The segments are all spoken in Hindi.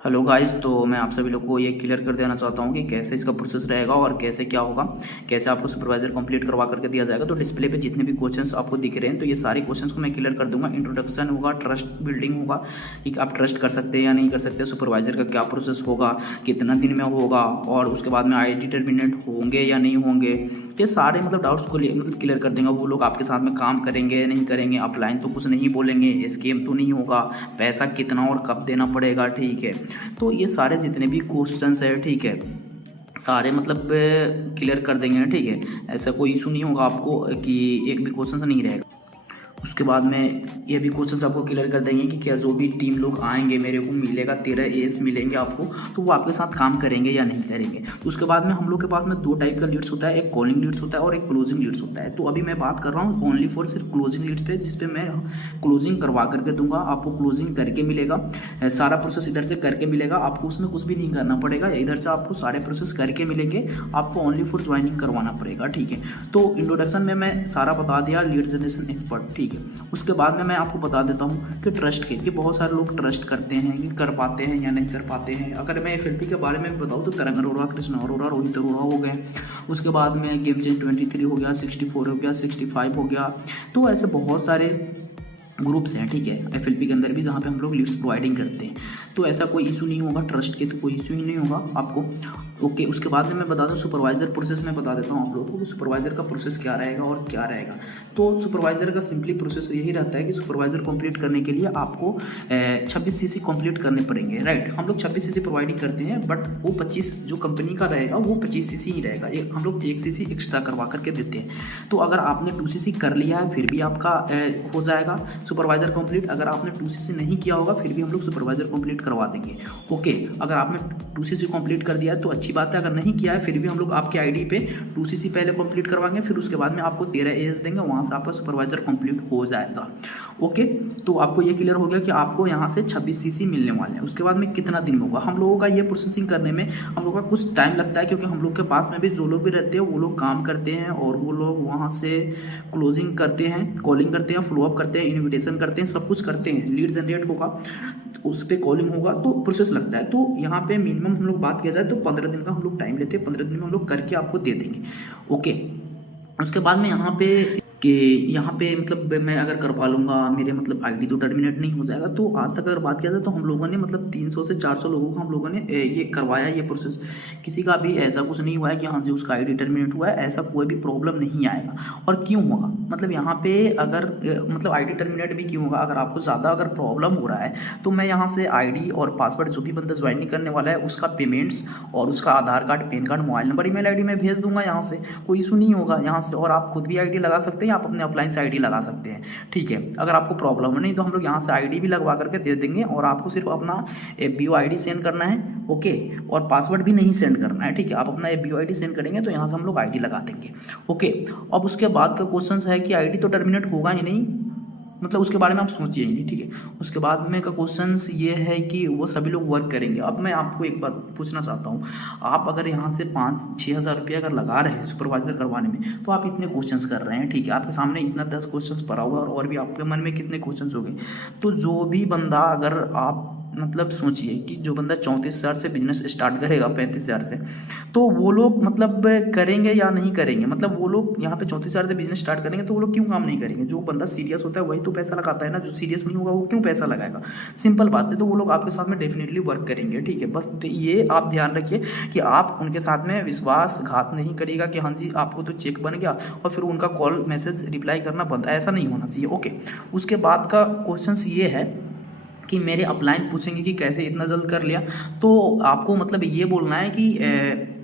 हेलो गाइस, तो मैं आप सभी लोग को ये क्लियर कर देना चाहता हूँ कि कैसे इसका प्रोसेस रहेगा और कैसे क्या होगा, कैसे आपको सुपरवाइजर कंप्लीट करवा करके दिया जाएगा। तो डिस्प्ले पे जितने भी क्वेश्चंस आपको दिख रहे हैं तो ये सारे क्वेश्चंस को मैं क्लियर कर दूंगा। इंट्रोडक्शन होगा, ट्रस्ट बिल्डिंग होगा कि आप ट्रस्ट कर सकते हैं या नहीं कर सकते, सुपरवाइजर का क्या प्रोसेस होगा, कितना दिन में होगा, और उसके बाद में आई डिटर्मिनेंट होंगे या नहीं होंगे। ये सारे डाउट्स को क्लियर कर देंगे। वो लोग आपके साथ में काम करेंगे नहीं करेंगे, अपलाइन तो कुछ नहीं बोलेंगे, स्कीम तो नहीं होगा, पैसा कितना और कब देना पड़ेगा, ठीक है। तो ये सारे जितने भी क्वेश्चंस है, ठीक है, सारे क्लियर कर देंगे, ठीक है। ऐसा कोई इशू नहीं होगा आपको कि एक भी क्वेश्चन नहीं रहेगा। उसके बाद में ये भी क्वेश्चन आपको क्लियर कर देंगे कि क्या जो भी टीम लोग आएंगे मेरे को मिलेगा 13 एस मिलेंगे आपको, तो वो आपके साथ काम करेंगे या नहीं करेंगे। तो उसके बाद में हम लोग के पास में दो टाइप का लीड्स होता है, एक कॉलिंग लीड्स होता है और एक क्लोजिंग लीड्स होता है। तो अभी मैं बात कर रहा हूँ ओनली फॉर सिर्फ क्लोजिंग लीड्स पे, जिसपे मैं क्लोजिंग करवा करके दूंगा, आपको क्लोजिंग करके मिलेगा। सारा प्रोसेस इधर से करके मिलेगा, आपको उसमें कुछ भी नहीं करना पड़ेगा, इधर से आपको सारे प्रोसेस करके मिलेंगे, आपको ओनली फॉर ज्वाइनिंग करवाना पड़ेगा, ठीक है। तो इंट्रोडक्शन में मैं सारा बता दिया, लीड जनरेशन एक्सपर्ट, ठीक है। उसके बाद में मैं आपको बता देता हूँ कि ट्रस्ट के कि बहुत सारे लोग ट्रस्ट करते हैं कि कर पाते हैं या नहीं कर पाते हैं। अगर मैं एफएलपी के बारे में बताऊँ तो तरंग अरोड़ा, कृष्ण अरोड़ा, रोहित अरोड़ा हो गए। उसके बाद में गेम चेंज 23 हो गया, 64 हो गया, 65 हो गया। तो ऐसे बहुत सारे ग्रुप्स हैं, ठीक है, एफएलपी के अंदर भी, जहाँ पे हम लोग लीड्स प्रोवाइडिंग करते हैं। तो ऐसा कोई इशू नहीं होगा, ट्रस्ट के तो कोई इशू ही नहीं होगा आपको, ओके। उसके बाद में मैं बता दूं सुपरवाइजर प्रोसेस में बता देता हूँ आप लोगों को सुपरवाइजर का प्रोसेस क्या रहेगा और क्या रहेगा। तो सुपरवाइजर का सिंपली प्रोसेस यही रहता है कि सुपरवाइजर कंप्लीट करने के लिए आपको 26 सीसी कंप्लीट करने पड़ेंगे, राइट। हम लोग 26 सीसी प्रोवाइडिंग करते हैं, बट वो 25 जो कंपनी का रहेगा वो 25 सीसी ही रहेगा, हम लोग 1 सीसी एक्स्ट्रा करवा करके देते हैं। तो अगर आपने 2 सीसी कर लिया है फिर भी आपका हो जाएगा सुपरवाइजर कंप्लीट। अगर आपने 2 सीसी नहीं किया होगा फिर भी हम लोग सुपरवाइजर कंप्लीट करवा देंगे, ओके। अगर आपने 2 सीसी कंप्लीट कर दिया है तो अच्छी बात है, अगर नहीं किया है फिर भी हम लोग आपके आईडी पे 2 सीसी पहले कंप्लीट करवाएंगे, फिर उसके बाद में आपको 13 एज देंगे, वहाँ से आपका सुपरवाइजर कंप्लीट हो जाएगा, ओके। तो आपको ये क्लियर हो गया कि आपको यहाँ से 26 सीसी मिलने वाले हैं। उसके बाद में कितना दिन होगा, हम लोगों का ये प्रोसेसिंग करने में हम लोगों का कुछ टाइम लगता है, क्योंकि हम लोग के पास में भी जो लोग भी रहते हैं वो लोग काम करते हैं और वो लोग वहाँ से क्लोजिंग करते हैं, कॉलिंग करते हैं, फॉलोअप करते हैं, इन्विटेशन करते हैं, सब कुछ करते हैं, लीड जनरेट होगा, उस पर कॉलिंग होगा, तो प्रोसेस लगता है। तो यहाँ पे मिनिमम हम लोग बात किया जाए तो 15 दिन का हम लोग टाइम लेते हैं, 15 दिन में हम लोग करके आपको दे देंगे, ओके। उसके बाद में यहाँ पे कि यहाँ पे मैं अगर करवा लूँगा, मेरे आईडी तो टर्मिनेट नहीं हो जाएगा। तो आज तक अगर बात किया जाए तो हम लोगों ने 300 से 400 लोगों का हम लोगों ने ये करवाया, ये प्रोसेस। किसी का भी ऐसा कुछ नहीं हुआ है कि हाँ जी उसका आईडी टर्मिनेट हुआ है, ऐसा कोई भी प्रॉब्लम नहीं आएगा। और क्यों होगा, यहाँ पे अगर आईडी टर्मिनेट भी क्यों होगा, अगर आपको ज़्यादा अगर प्रॉब्लम हो रहा है तो मैं यहाँ से आईडी और पासवर्ड जो भी बंदा ज्वाइन नहीं करने वाला है उसका पेमेंट्स और उसका Aadhaar card, PAN card, mobile number, email ID में भेज दूंगा, यहाँ से कोई इशू नहीं होगा यहाँ से। और आप खुद भी आईडी लगा सकते हैं, आप अपने अपलाइन से आईडी लगा सकते हैं, ठीक है। अगर आपको प्रॉब्लम है नहीं तो हम लोग यहाँ से आईडी भी लगवा करके दे देंगे, और आपको सिर्फ अपना FBO आईडी सेंड करना है, ओके। और पासवर्ड भी नहीं सेंड करना है, ठीक है। आप अपना FBO आईडी सेंड करेंगे तो यहाँ से हम लोग आईडी लगा देंगे, ओके। अब उसके बाद का क्वेश्चन है कि आईडी तो टर्मिनेट होगा ही नहीं, उसके बारे में आप सोचिए नहीं, ठीक है। उसके बाद में का क्वेश्चन ये है कि वो सभी लोग वर्क करेंगे। अब मैं आपको एक बात पूछना चाहता हूँ, आप अगर यहाँ से 5-6 हज़ार रुपये अगर लगा रहे हैं सुपरवाइजर करवाने में, तो आप इतने क्वेश्चंस कर रहे हैं, ठीक है। आपके सामने इतना 10 क्वेश्चंस पड़ा हुआ है और भी आपके मन में कितने क्वेश्चंस हो गए। तो जो भी बंदा, अगर आप सोचिए कि जो बंदा 34,000 से बिजनेस स्टार्ट करेगा, 35,000 से, तो वो लोग करेंगे या नहीं करेंगे। वो लोग यहाँ पे 34,000 से बिजनेस स्टार्ट करेंगे तो वो लोग क्यों काम नहीं करेंगे। जो बंदा सीरियस होता है वही तो पैसा लगाता है ना, जो सीरियस नहीं होगा वो क्यों पैसा लगाएगा, सिंपल बात है। तो वो लोग आपके साथ में डेफिनेटली वर्क करेंगे, ठीक है। बस तो ये आप ध्यान रखिए कि आप उनके साथ में विश्वासघात नहीं करिएगा कि हाँ जी आपको तो चेक बन गया और फिर उनका कॉल मैसेज रिप्लाई करना बंद, ऐसा नहीं होना चाहिए, ओके। उसके बाद का क्वेश्चन ये है कि मेरे अपलाइन पूछेंगे कि कैसे इतना जल्द कर लिया, तो आपको ये बोलना है कि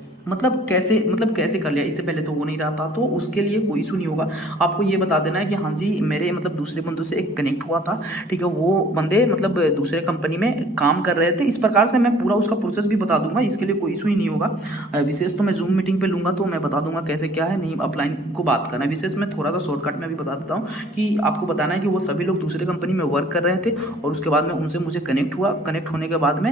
कैसे कर लिया, इससे पहले तो वो नहीं रहा था, तो उसके लिए कोई इशू नहीं होगा। आपको ये बता देना है कि हाँ जी मेरे दूसरे बंदों से एक कनेक्ट हुआ था, ठीक है। वो बंदे दूसरे कंपनी में काम कर रहे थे, इस प्रकार से मैं पूरा उसका प्रोसेस भी बता दूंगा, इसके लिए कोई इशू ही नहीं होगा। विशेष तो मैं जूम मीटिंग पे लूँगा तो मैं बता दूंगा कैसे क्या है, नहीं अपलाइन को बात करना है। विशेष मैं थोड़ा सा शॉर्टकट में भी बता देता हूँ कि आपको बताना है कि वो सभी लोग दूसरे कंपनी में वर्क कर रहे थे और उसके बाद में उनसे मुझे कनेक्ट हुआ। कनेक्ट होने के बाद में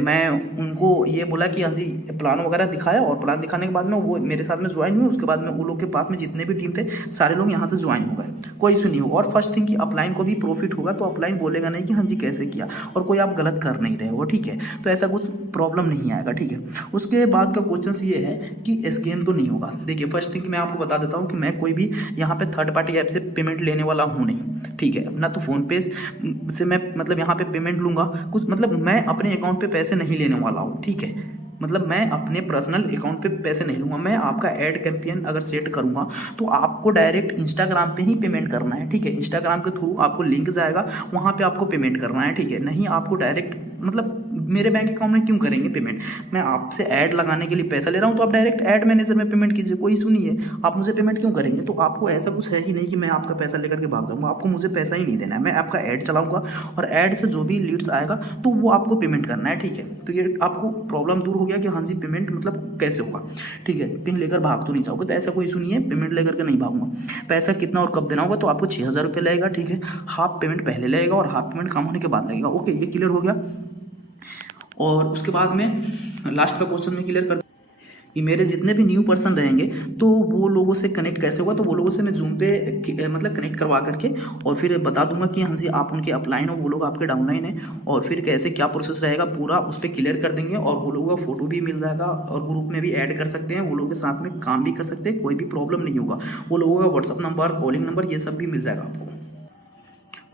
मैं उनको ये बोला कि हाँ जी प्लान वगैरह दिखाया और प्लान दिखाने के बाद में वो मेरे साथ में ज्वाइन हुए। उसके बाद में वो लोग के पास में जितने भी टीम थे सारे लोग यहाँ से ज्वाइन हो गए, कोई इशू नहीं होगा। और फर्स्ट थिंग कि अपलाइन को भी प्रॉफिट होगा, तो अपलाइन बोलेगा नहीं कि हाँ जी कैसे किया, और कोई आप गलत कर नहीं रहे हो, ठीक है। तो ऐसा कुछ प्रॉब्लम नहीं आएगा, ठीक है। उसके बाद का क्वेश्चन ये है कि स्कैम तो नहीं होगा। देखिए फर्स्ट थिंग मैं आपको बता देता हूँ कि मैं कोई भी यहाँ पे थर्ड पार्टी ऐप से पेमेंट लेने वाला हूँ नहीं, ठीक है ना। तो फ़ोनपे से मैं मतलब यहाँ पे पेमेंट लूँगा कुछ, मतलब मैं अपने अकाउंट पे पैसे नहीं लेने वाला हूँ, ठीक है। मतलब मैं अपने पर्सनल अकाउंट पे पैसे नहीं लूँगा। मैं आपका ऐड कैंपेन अगर सेट करूँगा तो आपको डायरेक्ट इंस्टाग्राम पे ही पेमेंट करना है, ठीक है। इंस्टाग्राम के थ्रू आपको लिंक जाएगा, वहाँ पे आपको पेमेंट करना है, ठीक है। नहीं आपको डायरेक्ट मतलब मेरे बैंक अकाउंट में क्यों करेंगे पेमेंट? मैं आपसे ऐड लगाने के लिए पैसा ले रहा हूँ, तो आप डायरेक्ट ऐड मैनेजर में पेमेंट कीजिए, कोई इशू नहीं है। आप मुझे पेमेंट क्यों करेंगे? तो आपको ऐसा कुछ है ही नहीं कि मैं आपका पैसा लेकर के भाग जाऊँगा। आपको मुझे पैसा ही नहीं देना है, मैं आपका ऐड चलाऊँगा और ऐड से जो भी लीड्स आएगा तो वो आपको पेमेंट करना है, ठीक है। तो ये आपको प्रॉब्लम दूर हो गया कि हाँ जी पेमेंट मतलब कैसे होगा, ठीक है। कहीं लेकर भाग तो नहीं जाओगे, तो ऐसा कोई इशू नहीं है, पेमेंट लेकर के नहीं भागूंगा। पैसा कितना और कब देना होगा, तो आपको 6,000 रुपये लगेगा, ठीक है। हाफ पेमेंट पहले लगेगा और हाफ पेमेंट काम होने के बाद लगेगा। ओके, ये क्लियर हो गया। और उसके बाद में लास्ट का क्वेश्चन में क्लियर कर कि मेरे जितने भी न्यू पर्सन रहेंगे तो वो लोगों से कनेक्ट कैसे होगा। तो वो लोगों से मैं जूम पे मतलब कनेक्ट करवा करके और फिर बता दूंगा कि हाँ जी आप उनके अपलाइन हो, वो लोग आपके डाउनलाइन है, और फिर कैसे क्या प्रोसेस रहेगा पूरा उस पर क्लियर कर देंगे। और वो लोगों का फोटो भी मिल जाएगा और ग्रुप में भी ऐड कर सकते हैं, वो लोगों के साथ में काम भी कर सकते हैं, कोई भी प्रॉब्लम नहीं होगा। वो लोगों का व्हाट्सअप नंबर, कॉलिंग नंबर, ये सब भी मिल जाएगा आपको।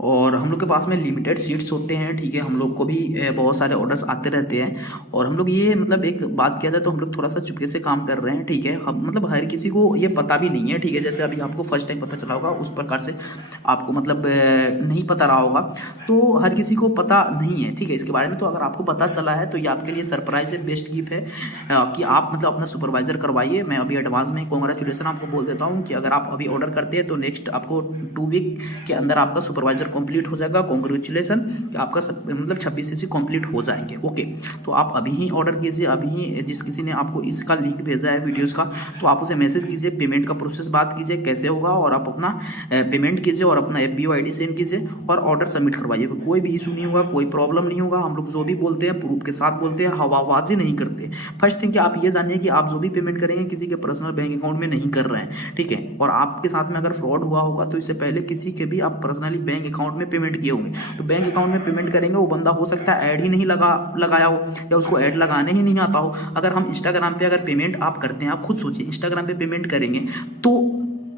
और हम लोग के पास में लिमिटेड सीट्स होते हैं, ठीक है। हम लोग को भी बहुत सारे ऑर्डर्स आते रहते हैं, और हम लोग ये मतलब एक बात किया जाए तो हम लोग थोड़ा सा चुपके से काम कर रहे हैं, ठीक है। अब मतलब हर किसी को ये पता भी नहीं है, ठीक है। जैसे अभी आपको फर्स्ट टाइम पता चला होगा, उस प्रकार से आपको मतलब नहीं पता रहा होगा, तो हर किसी को पता नहीं है, ठीक है, इसके बारे में। तो अगर आपको पता चला है तो ये आपके लिए सरप्राइज है, बेस्ट गिफ्ट है कि आप मतलब अपना सुपरवाइजर करवाइए। मैं अभी एडवांस में कॉन्ग्रेचुलेसन आपको बोल देता हूँ कि अगर आप अभी ऑर्डर करते हैं तो नेक्स्ट आपको 2 वीक के अंदर आपका सुपरवाइजर कंप्लीट हो जाएगा। कॉन्ग्रेचुलेसन, आपका मतलब 26 सीसी कंप्लीट हो जाएंगे। ओके, तो आप अभी ही ऑर्डर कीजिए, अभी ही जिस किसी ने आपको इसका लिंक भेजा है वीडियोस का, तो आप उसे मैसेज कीजिए, पेमेंट का प्रोसेस बात कीजिए कैसे होगा, और आप अपना पेमेंट कीजिए और अपना FBO ID सेंड कीजिए और ऑर्डर सबमिट करवाइए। कोई भी इशू नहीं होगा, कोई प्रॉब्लम नहीं होगा। हम लोग जो भी बोलते हैं प्रूफ के साथ बोलते हैं, हवाबाजी नहीं करते। फर्स्ट थिंग कि आप ये जानिए कि आप जो भी पेमेंट करेंगे किसी के पर्सनल बैंक अकाउंट में नहीं कर रहे हैं, ठीक है। और आपके साथ में अगर फ्रॉड हुआ होगा तो इससे पहले किसी के भी आप पर्सनली बैंक अकाउंट में पेमेंट किए होंगे, तो बैंक अकाउंट में पेमेंट करेंगे, वो बंदा हो सकता है ऐड ही नहीं लगाया हो, या उसको ऐड लगाने ही नहीं आता हो। अगर हम इंस्टाग्राम पे अगर पेमेंट आप करते हैं, आप खुद सोचिए, इंस्टाग्राम पे पेमेंट करेंगे तो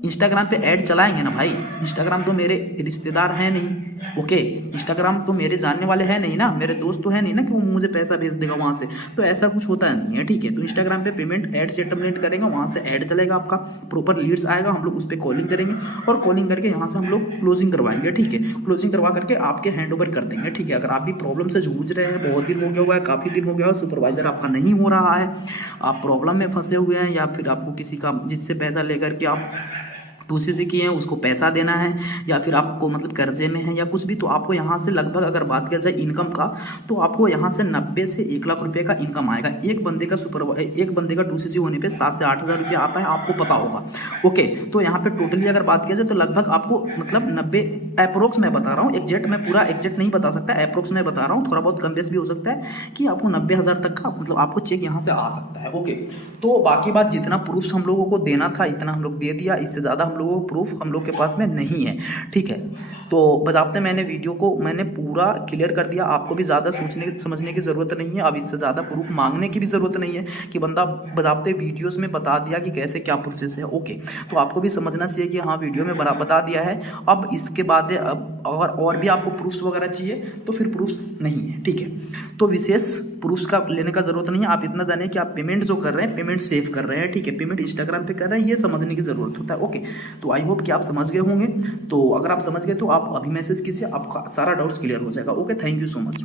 इंस्टाग्राम पे ऐड चलाएंगे ना भाई। इंस्टाग्राम तो मेरे रिश्तेदार हैं नहीं, ओके। इंस्टाग्राम तो मेरे जानने वाले हैं नहीं ना, मेरे दोस्त तो है नहीं ना कि वो मुझे पैसा भेज देगा वहाँ से, तो ऐसा कुछ होता नहीं है, ठीक है। तो इंस्टाग्राम पे पेमेंट ऐड सेटलमेंट करेंगे, वहाँ से ऐड चलेगा, आपका प्रॉपर लीड्स आएगा, हम लोग उस पर कॉलिंग करेंगे और कॉलिंग करके यहाँ से हम लोग क्लोजिंग करवाएंगे, ठीक है। क्लोजिंग करवा करके आपके हैंड ओवर कर देंगे, ठीक है। अगर आप भी प्रॉब्लम से जूझ रहे हैं, बहुत दिन हो गया हुआ है, काफ़ी दिन हो गया है, सुपरवाइजर आपका नहीं हो रहा है, आप प्रॉब्लम में फंसे हुए हैं, या फिर आपको किसी का जिससे पैसा लेकर के आप 2CC किए हैं उसको पैसा देना है, या फिर आपको मतलब कर्जे में है या कुछ भी, तो आपको यहाँ से लगभग अगर बात किया जाए इनकम का, तो आपको यहाँ से 90 से 1 लाख रुपए का इनकम आएगा। एक बंदे का 2CC होने पे 7 से 8 हज़ार रुपया आता है, आपको पता होगा, ओके। तो यहाँ पे टोटली अगर बात किया जाए तो लगभग आपको मतलब 90 अप्रोक्स मैं बता रहा हूँ, एग्जैक्ट मैं पूरा एग्जैक्ट नहीं बता सकता, अप्रोक्स मैं बता रहा हूँ, थोड़ा बहुत कम बेस भी हो सकता है कि आपको 90,000 तक का मतलब आपको चेक यहाँ से आ सकता है, ओके। तो बाकी बात जितना प्रूफ हम लोगों को देना था इतना हम लोग दे दिया, इससे ज़्यादा हम लोगों को प्रूफ हम लोग के पास में नहीं है, ठीक है। तो बजाते मैंने वीडियो को मैंने पूरा क्लियर कर दिया, आपको भी ज़्यादा सोचने समझने की ज़रूरत नहीं है। अब इससे ज़्यादा प्रूफ मांगने की भी ज़रूरत नहीं है कि बंदा बजाते वीडियोस में बता दिया कि कैसे क्या प्रोसेस है, ओके। तो आपको भी समझना चाहिए कि हाँ वीडियो में बता दिया है। अब इसके बाद अब अगर और भी आपको प्रूफ्स वगैरह चाहिए तो फिर प्रूफ्स नहीं है, ठीक है। तो विशेष प्रूफ्स का लेने का ज़रूरत नहीं है। आप इतना जानिए कि आप पेमेंट जो कर रहे हैं, पेमेंट सेव कर रहे हैं, ठीक है। पेमेंट इंस्टाग्राम पे कर रहे हैं, ये समझने की ज़रूरत होता है, ओके। तो आई होप कि आप समझ गए होंगे। तो अगर आप समझ गए तो आप अभी मैसेज कीजिए, आपका सारा डाउट्स क्लियर हो जाएगा, okay. Thank you so much.